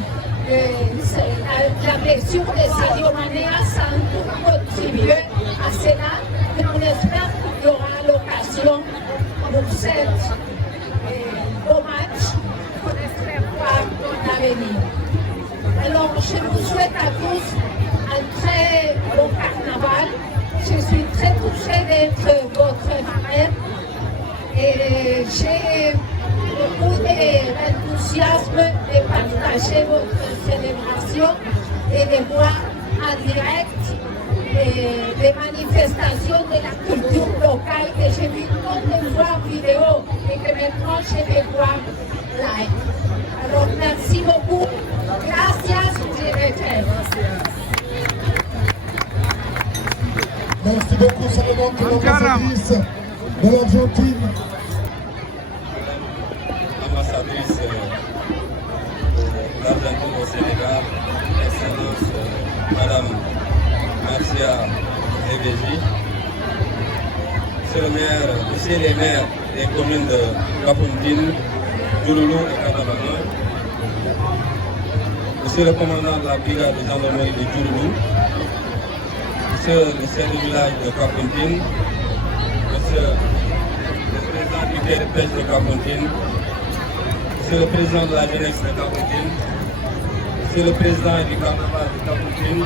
gestion des cérémonies sans contribuer à cela, mais on espère qu'il y aura l'occasion pour cette hommage qu'on espère voir dans l'avenir. Alors, je vous souhaite à tous un très bon carnaval. Je suis très touchée d'être votre frère et j'ai beaucoup d'enthousiasme de partager votre célébration et de voir en direct des manifestations de la culture locale que j'ai vu tant de fois en vidéo et que maintenant je vais voir live. Alors merci beaucoup. Gracias, directeur. Merci beaucoup, ça remonte l'ambassadrice de l'Argentine. Ambassadrice de l'Argentine au Sénégal, Excellence Madame Marcia Egeji, Monsieur les maires des communes de Kafountine, Diouloulou et Katabana, Monsieur le commandant de la brigade de gendarmerie de Diouloulou, Monsieur le chef du village de Kafountine, Monsieur le président du quai de pêche de Kafountine, Monsieur le président de la jeunesse de Kafountine, Monsieur le président du carnaval de Kafountine,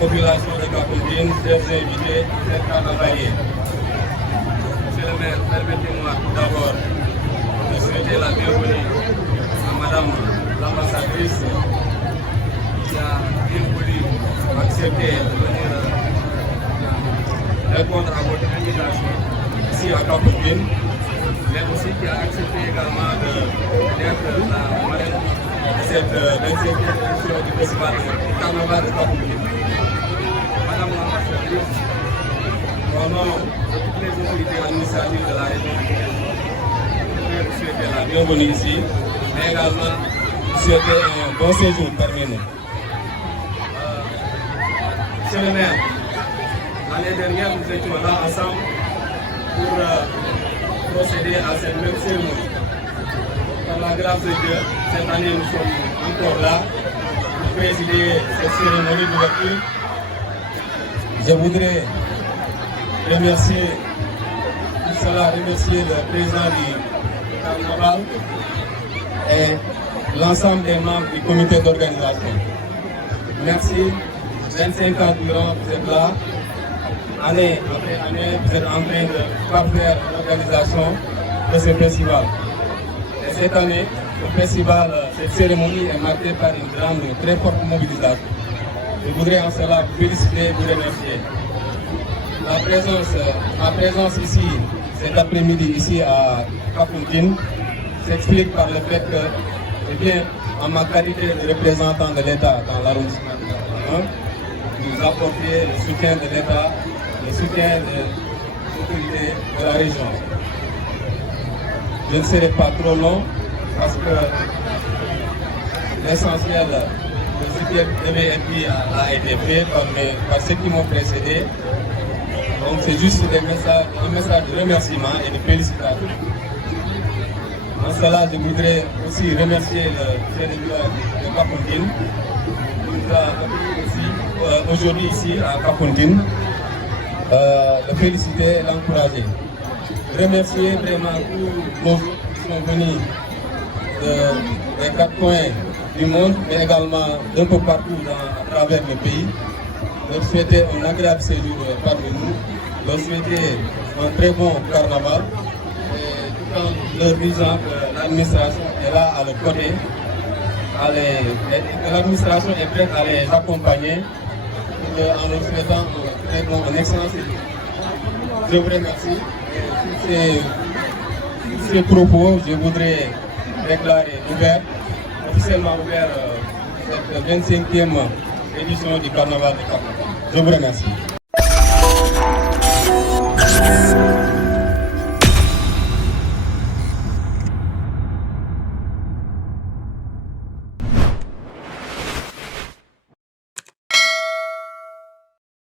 population de Kafountine, chers invités, chers carnavaliers. Monsieur le maire, permettez-moi tout d'abord de souhaiter la bienvenue à Madame l'ambassadrice qui a bien voulu accepter de venir répondre à votre invitation ici à Kafountine, mais aussi qui a accepté également d'être la marraine de cette 27e édition du festival du carnaval de Kafountine. Madame l'ambassadrice, au nom de toutes les autorités administratives de la région, je voudrais vous souhaiter la bienvenue ici, mais également vous souhaiter un bon séjour parmi nous. Monsieur le maire, l'année dernière, nous étions là ensemble pour procéder à cette même cérémonie. Par la grâce de Dieu, cette année, nous sommes encore là pour présider cette cérémonie d'ouverture. Je voudrais remercier le président du carnaval et l'ensemble des membres du comité d'organisation. Merci. 25 ans durant, vous êtes là. Année après année, vous êtes en train de parfaire l'organisation de ce festival. Et cette année, le festival, cette cérémonie est marquée par une grande, très forte mobilisation. Je voudrais en cela vous féliciter et vous remercier. Ma présence ici, cet après-midi, ici à Kafountine, s'explique par le fait que, eh bien, en ma qualité de représentant de l'État dans l'arrondissement de Kafountine, nous apporter le soutien de l'État, le soutien des autorités de la région. Je ne serai pas trop long parce que l'essentiel de ce qui devait être dit a été fait par ceux qui m'ont précédé. Donc c'est juste un message de remerciement et de félicitations. En cela, je voudrais aussi remercier le chef de village de Kafountine qui nous a accueillis aussi aujourd'hui ici à Kafountine. Le féliciter et l'encourager. Remercier vraiment tous nos qui sont venus des quatre coins du monde, mais également d'un peu partout à travers le pays. Leur souhaiter un agréable séjour parmi nous, leur souhaiter un très bon carnaval, et tout en leur disant que l'administration est là à leur côté, que l'administration est prête à les accompagner, en leur souhaitant un excellent séjour. Je vous remercie. Sur ces propos, je voudrais déclarer officiellement ouvert cette 25e édition du carnaval de Kafountine. Je vous remercie.